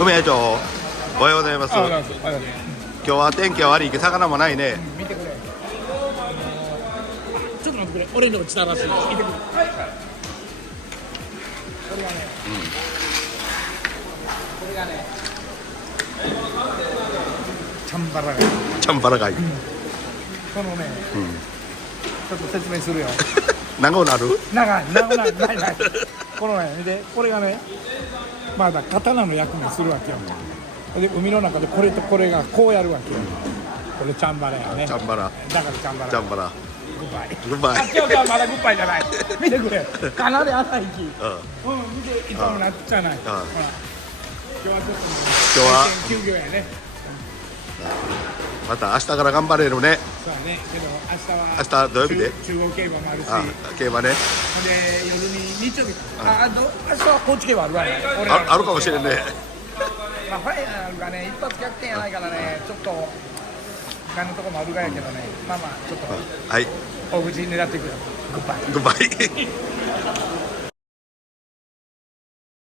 梅屋長、おはようございます。今日は天気は悪いけど魚もないね。見てくれ。ちょっと待ってくれ。俺の落ちたらしい。見てくれ。これがね。これがね。チャンバラ貝。チャンバラ貝。このね。ちょっと説明するよ。長なる？長い。このね、でこれがね。まだ刀の役目するわけよ。で海の中でこれとこれがこうやるわけよ。これチャンバラやね。チャンバラ。だからチャンバラ。チャンバラ。グッバイ。グッバイ。あ、今日はまだグッバイじゃない。見てくれ。かなり浅い息。見ていつもなっちゃない。今日はちょっと今日は休業やね。また明日から頑張れるね。そうね。けど明日は土曜日で中央競馬もあるし。競馬ね。で夜に日曜日。明日は高知競馬あるわね。あるかもしれんね。まあファイナルがね一発逆転やないからねちょっと他のとこもあるがやけどねまあちょっとはい。大口狙っていくよ。グッバイ。グッバイ。